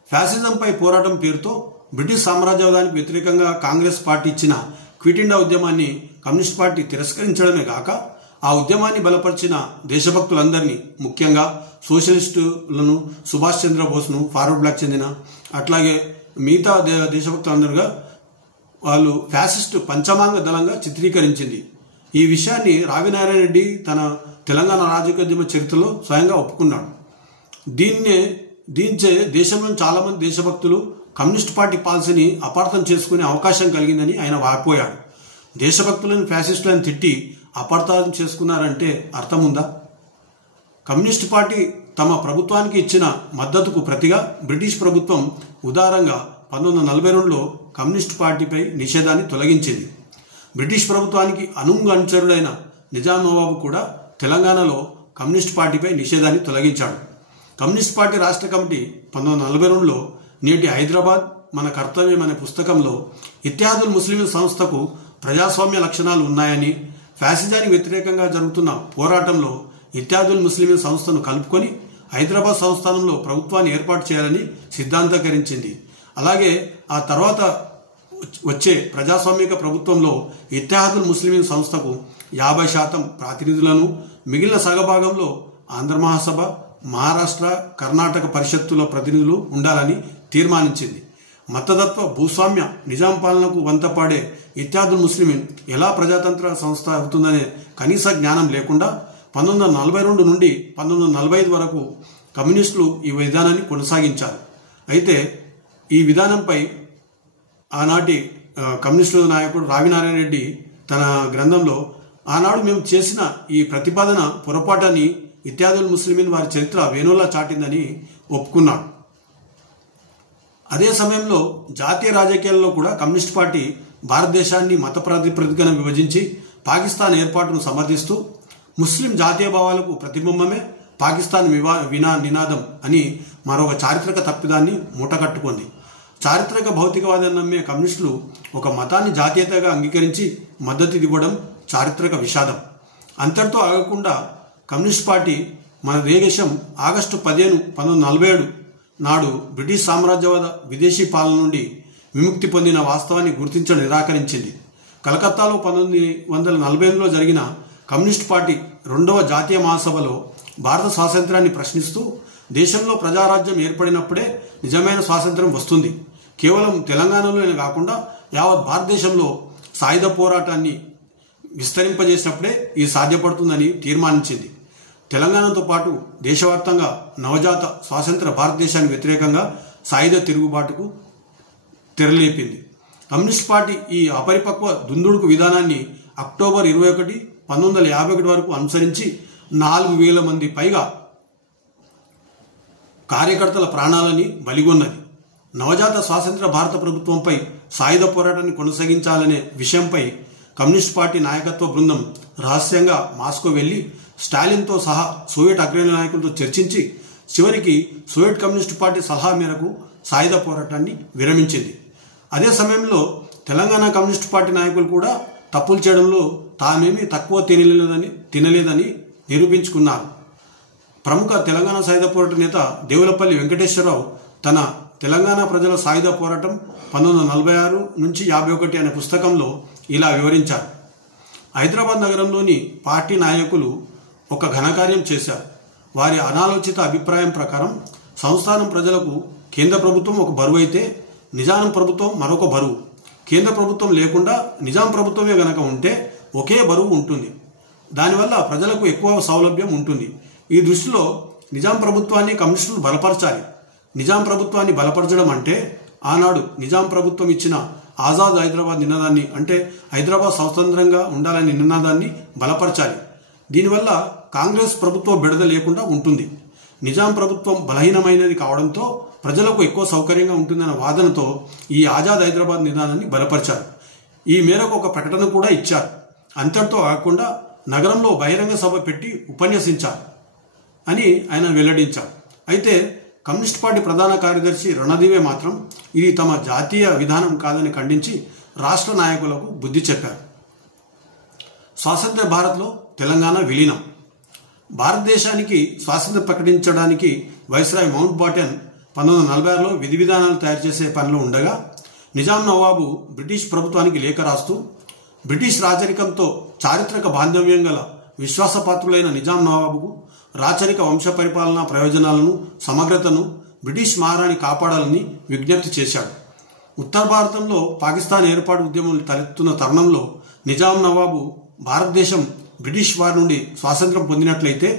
ఫ్యాసిజంపై పోరాటం పేరుతో బ్రిటిష్ సామ్రాజ్యవాదానికి వ్యతిరేకంగా కాంగ్రెస్ పార్టీ ఇచ్చిన క్విట్ ఇండియా ఉద్యమాన్ని కమ్యూనిస్ట్ పార్టీ తిరస్కరించడమే కాక ఆ ఉద్యమాన్ని బలపరిచిన దేశభక్తులందరినీ, ముఖ్యంగా సోషలిస్టులను, సుభాష్ చంద్రబోస్ను, ఫార్వర్డ్ బ్లాక్ చెందిన అట్లాగే మిగతా దేశభక్తులందరుగా వాళ్ళు ఫ్యాసిస్టు పంచమాంగ దళంగా చిత్రీకరించింది. ఈ విషయాన్ని రావినారాయణ రెడ్డి తన తెలంగాణ రాజకీయోద్యమ చరిత్రలో స్వయంగా ఒప్పుకున్నాడు. దీంచే దేశంలోని చాలామంది దేశభక్తులు కమ్యూనిస్ట్ పార్టీ పాలసీని అపార్థం చేసుకునే అవకాశం కలిగిందని ఆయన వాపోయాడు. దేశభక్తులను ఫ్యాసిస్టులను తిట్టి అపార్థం చేసుకున్నారంటే అర్థముందా? కమ్యూనిస్ట్ పార్టీ తమ ప్రభుత్వానికి ఇచ్చిన మద్దతుకు ప్రతిగా బ్రిటిష్ ప్రభుత్వం ఉదారంగా 1942లో కమ్యూనిస్ట్ పార్టీపై నిషేధాన్ని తొలగించింది. బ్రిటిష్ ప్రభుత్వానికి అనుంగనుచరుడైన నిజాం నవాబు కూడా తెలంగాణలో కమ్యూనిస్ట్ పార్టీపై నిషేధాన్ని తొలగించాడు. కమ్యూనిస్ట్ పార్టీ రాష్ట్ర కమిటీ 1942లో నేటి హైదరాబాద్ మన కర్తవ్యం అనే పుస్తకంలో ఇత్తిహాదుల్ ముస్లిమీన్ సంస్థకు ప్రజాస్వామ్య లక్షణాలు ఉన్నాయని, ఫ్యాసిజానికి వ్యతిరేకంగా జరుగుతున్న పోరాటంలో ఇత్తిహాదుల్ ముస్లిమీన్ సంస్థను కలుపుకొని హైదరాబాద్ సంస్థానంలో ప్రభుత్వాన్ని ఏర్పాటు చేయాలని సిద్ధాంతీకరించింది. అలాగే ఆ తర్వాత వచ్చే ప్రజాస్వామిక ప్రభుత్వంలో ఇత్తిహాదుల్ ముస్లిమీన్ సంస్థకు 50% ప్రాతినిధులను, మిగిలిన సగభాగంలో ఆంధ్ర మహాసభ, మహారాష్ట్ర, కర్ణాటక పరిషత్తుల ప్రతినిధులు ఉండాలని తీర్మానించింది. మతతత్వ భూస్వామ్య నిజాం పాలనకు వంతపాడే ఇత్తిహాదుల్ ముస్లిమీన్ ఎలా ప్రజాతంత్ర సంస్థ అవుతుందనే కనీస జ్ఞానం లేకుండా 1942 నుండి 1945 వరకు కమ్యూనిస్టులు ఈ విధానాన్ని కొనసాగించారు. అయితే ఈ విధానంపై ఆనాటి కమ్యూనిస్టు నాయకుడు రావినారాయణ రెడ్డి తన గ్రంథంలో ఆనాడు మేము చేసిన ఈ ప్రతిపాదన పొరపాటని ఇత్తిహాదుల్ ముస్లిమీన్ వారి చరిత్ర వేణులా చాటిందని ఒప్పుకున్నాడు. అదే సమయంలో జాతీయ రాజకీయాల్లో కూడా కమ్యూనిస్ట్ పార్టీ భారతదేశాన్ని మత ప్రాతిపదికన విభజించి పాకిస్తాన్ ఏర్పాటును సమర్థిస్తూ ముస్లిం జాతీయ భావాలకు ప్రతిబింబమే పాకిస్తాన్ నినాదం అని మరొక చారిత్రక తప్పిదాన్ని మూటకట్టుకుంది. చారిత్రక భౌతికవాదాన్ని నమ్మే కమ్యూనిస్టులు ఒక మతాన్ని జాతీయతగా అంగీకరించి మద్దతు ఇవ్వడం చారిత్రక విషాదం. అంతటితో ఆగకుండా కమ్యూనిస్ట్ పార్టీ మన దేశం ఆగస్టు 15, 1947 నాడు బ్రిటిష్ సామ్రాజ్యవాద విదేశీ పాలన నుండి విముక్తి పొందిన వాస్తవాన్ని గుర్తించడం నిరాకరించింది. కలకత్తాలో 1948లో జరిగిన కమ్యూనిస్ట్ పార్టీ 2వ జాతీయ మహాసభలో భారత స్వాతంత్ర్యాన్ని ప్రశ్నిస్తూ దేశంలో ప్రజారాజ్యం ఏర్పడినప్పుడే నిజమైన స్వాతంత్ర్యం వస్తుంది, కేవలం తెలంగాణలోనే కాకుండా యావత్ భారతదేశంలో సాయుధ పోరాటాన్ని విస్తరింపజేసినప్పుడే ఇది సాధ్యపడుతుందని తీర్మానించింది. తెలంగాణతో పాటు దేశవ్యాప్తంగా నవజాత స్వాతంత్ర భారతదేశానికి వ్యతిరేకంగా సాయుధ తిరుగుబాటుకు తెరలేపింది. కమ్యూనిస్ట్ పార్టీ ఈ అపరిపక్వ దుందుడుకు విధానాన్ని అక్టోబర్ 21, 1951 వరకు అనుసరించి 4,000 మంది పైగా కార్యకర్తల ప్రాణాలని బలిగొన్నది. నవజాత స్వాతంత్ర భారత ప్రభుత్వంపై సాయుధ పోరాటాన్ని కొనసాగించాలనే విషయంపై కమ్యూనిస్ట్ పార్టీ నాయకత్వ బృందం రహస్యంగా మాస్కో వెళ్లి స్టాలిన్తో సహా సోవియట్ అగ్రణ్య నాయకులతో చర్చించి చివరికి సోవియట్ కమ్యూనిస్ట్ పార్టీ సలహా మేరకు సాయుధ పోరాటాన్ని విరమించింది. అదే సమయంలో తెలంగాణ కమ్యూనిస్ట్ పార్టీ నాయకులు కూడా తప్పులు చేయడంలో తామేమీ తక్కువ తినలేదని నిరూపించుకున్నారు. ప్రముఖ తెలంగాణ సాయుధ పోరాట నేత దేవులపల్లి వెంకటేశ్వరరావు తన తెలంగాణ ప్రజల సాయుధ పోరాటం 1946 నుంచి 51 అనే పుస్తకంలో ఇలా వివరించారు. హైదరాబాద్ నగరంలోని పార్టీ నాయకులు ఒక ఘనకార్యం చేశారు. వారి అనాలోచిత అభిప్రాయం ప్రకారం సంస్థానం ప్రజలకు కేంద్ర ప్రభుత్వం ఒక బరువు అయితే నిజాం ప్రభుత్వం మరొక బరువు. కేంద్ర ప్రభుత్వం లేకుండా నిజాం ప్రభుత్వమే గనక ఉంటే ఒకే బరువు ఉంటుంది. దానివల్ల ప్రజలకు ఎక్కువ సౌలభ్యం ఉంటుంది. ఈ దృష్టిలో నిజాం ప్రభుత్వాన్ని కమ్యూనిస్టులు బలపరచాలి. నిజాం ప్రభుత్వాన్ని బలపరచడం అంటే ఆనాడు నిజాం ప్రభుత్వం ఇచ్చిన ఆజాద్ హైదరాబాద్ నినాదాన్ని, అంటే హైదరాబాద్ స్వతంత్రంగా ఉండాలనే నినాదాన్ని బలపరచాలి. దీనివల్ల కాంగ్రెస్ ప్రభుత్వం బెడద లేకుండా ఉంటుంది. నిజాం ప్రభుత్వం బలహీనమైనది కావడంతో ప్రజలకు ఎక్కువ సౌకర్యంగా ఉంటుందన్న వాదనతో ఈ ఆజాద్ హైదరాబాద్ నినాదాన్ని బలపరిచారు. ఈ మేరకు ఒక ప్రకటన కూడా ఇచ్చారు. అంతటితో కాకుండా నగరంలో బహిరంగ సభ పెట్టి ఉపన్యసించారు అని ఆయన వెల్లడించారు. అయితే కమ్యూనిస్ట్ పార్టీ ప్రధాన కార్యదర్శి రణదివే మాత్రం ఇది తమ జాతీయ విధానం కాదని ఖండించి రాష్ట్ర నాయకులకు బుద్ధి చెప్పారు. స్వాతంత్ర్య భారత్లో తెలంగాణ విలీనం. భారతదేశానికి స్వాతంత్ర్యం ప్రకటించడానికి వైస్రాయ్ మౌంట్ బాటన్ 1946లో విధి విధానాలు తయారు చేసే పనిలో ఉండగా నిజాం నవాబు బ్రిటిష్ ప్రభుత్వానికి లేఖ రాస్తూ బ్రిటిష్ రాచరికంతో చారిత్రక బాంధవ్యం గల విశ్వాసపాత్రులైన నిజాం నవాబుకు రాచరిక వంశ పరిపాలనా ప్రయోజనాలను, సమగ్రతను బ్రిటిష్ మహారాణి కాపాడాలని విజ్ఞప్తి చేశాడు. ఉత్తర భారతంలో పాకిస్తాన్ ఏర్పాటు ఉద్యమం తలెత్తున్న తరుణంలో నిజాం నవాబు భారతదేశం బ్రిటిష్ వారి నుండి స్వాతంత్ర్యం పొందినట్లయితే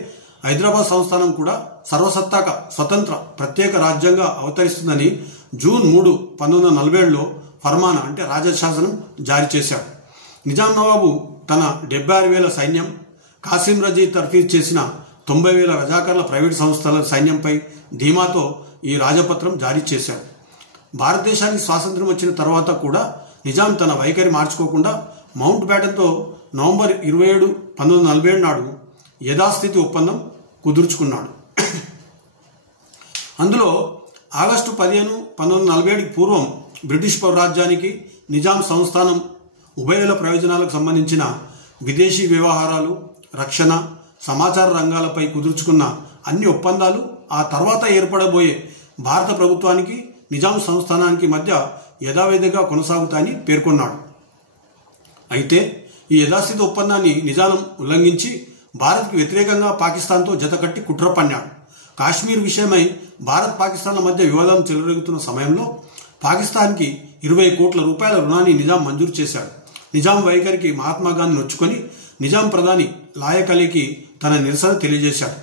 హైదరాబాద్ సంస్థానం కూడా సర్వసత్తాక స్వతంత్ర ప్రత్యేక రాజ్యంగా అవతరిస్తుందని జూన్ 3, 1947లో ఫర్మానా అంటే రాజశాసనం జారీ చేశాడు. నిజాం నవాబు తన 76,000 సైన్యం, కాసిం రజీ తర్ఫీదు చేసిన 90,000 రజాకర్ల ప్రైవేట్ సంస్థల సైన్యంపై ధీమాతో ఈ రాజపత్రం జారీ చేశాడు. భారతదేశానికి స్వాతంత్ర్యం వచ్చిన తర్వాత కూడా నిజాం తన వైఖరి మార్చుకోకుండా మౌంట్ బ్యాటన్తో నవంబర్ 27, 1947 నాడు యథాస్థితి ఒప్పందం కుదుర్చుకున్నాడు. అందులో ఆగస్టు 15, 1947కి పూర్వం బ్రిటిష్ రాజ్యానికి నిజాం సంస్థానం ఉభయల ప్రయోజనాలకు సంబంధించిన విదేశీ వ్యవహారాలు, రక్షణ, సమాచార రంగాలపై కుదుర్చుకున్న అన్ని ఒప్పందాలు ఆ తర్వాత ఏర్పడబోయే భారత ప్రభుత్వానికి నిజాం సంస్థానానికి మధ్య యథావిధిగా కొనసాగుతాయని పేర్కొన్నాడు. అయితే ఈ యథాస్థితి ఒప్పందాన్ని నిజాం ఉల్లంఘించి భారత్కు వ్యతిరేకంగా పాకిస్తాన్తో జతకట్టి కుట్ర పన్నాడు. కాశ్మీర్ విషయమై భారత్ పాకిస్తాన్ల మధ్య వివాదం చెలరేగుతున్న సమయంలో పాకిస్తాన్కి 20 కోట్ల రూపాయల రుణాన్ని నిజాం మంజూరు చేశాడు. నిజాం వైఖరికి మహాత్మా గాంధీ నొచ్చుకొని నిజాం ప్రధాని లాయక్ అలీకి తన నిరసన తెలియజేశాడు.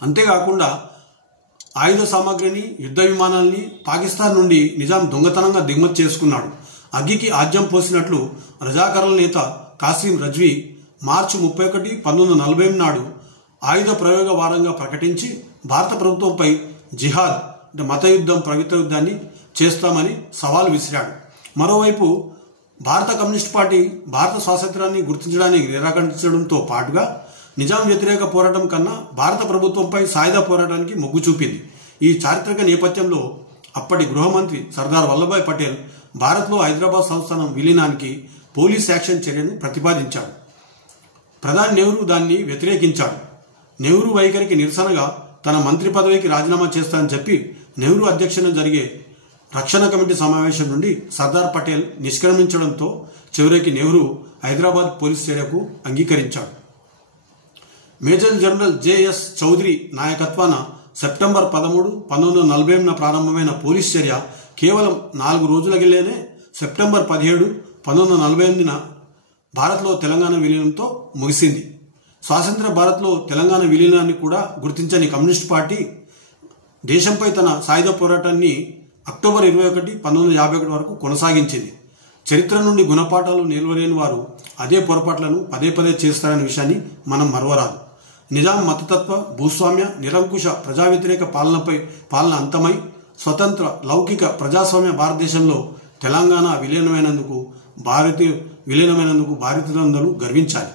అంతేకాకుండా ఆయుధ సామాగ్రిని, యుద్ధ విమానాల్ని పాకిస్తాన్ నుండి నిజాం దొంగతనంగా దిగుమతి చేసుకున్నాడు. అగ్గికి ఆజ్యం పోసినట్లు రజాకర్ల నేత కాసిం రజ్వీ మార్చి 31, 1948 నాడు ఆయుధ ప్రయోగ వారంగా ప్రకటించి భారత ప్రభుత్వంపై జిహాద్ అంటే మత యుద్ధం, పవిత్ర యుద్ధాన్ని చేస్తామని సవాల్ విసిరాడు. మరోవైపు భారత కమ్యూనిస్ట్ పార్టీ భారత స్వాతంత్రాన్ని గుర్తించడానికి నిరాకరించడంతో పాటుగా నిజాం వ్యతిరేక పోరాటం కన్నా భారత ప్రభుత్వంపై సాయుధ పోరాటానికి మొగ్గు చూపింది. ఈ చారిత్రక నేపథ్యంలో అప్పటి గృహమంత్రి సర్దార్ వల్లభాయ్ పటేల్ భారత్లో హైదరాబాద్ సంస్థానం విలీనానికి పోలీస్ యాక్షన్ చర్యను ప్రతిపాదించాడు. ప్రధాని నెహ్రూ దాన్ని వ్యతిరేకించాడు. నెహ్రూ వైఖరికి నిరసనగా తన మంత్రి పదవికి రాజీనామా చేస్తానని చెప్పి నెహ్రూ అధ్యక్షతన జరిగే రక్షణ కమిటీ సమావేశం నుండి సర్దార్ పటేల్ నిష్క్రమించడంతో చివరికి నెహ్రూ హైదరాబాద్ పోలీస్ చర్యకు అంగీకరించాడు. Major general JS Chowdary నాయకత్వాన September 13, 1948 ప్రారంభమైన పోలీస్ చర్య కేవలం 4 రోజులకెళ్లేనే సెప్టెంబర్ 17, 1948 భారత్లో తెలంగాణ విలీనంతో ముగిసింది. స్వాతంత్ర భారత్లో తెలంగాణ విలీనాన్ని కూడా గుర్తించని కమ్యూనిస్ట్ పార్టీ దేశంపై తన సాయుధ పోరాటాన్ని అక్టోబర్ 21, 1951 వరకు కొనసాగించింది. చరిత్ర నుండి గుణపాఠాలు నేర్వలేని వారు అదే పొరపాట్లను పదే పదే చేస్తారనే విషయాన్ని మనం మరవరాదు. నిజాం మతతత్వ, భూస్వామ్య, నిరంకుశ ప్రజా వ్యతిరేక పాలన అంతమై స్వతంత్ర లౌకిక ప్రజాస్వామ్య భారతదేశంలో తెలంగాణ విలీనమైనందుకు భారతీయులందరూ గర్వించాలి.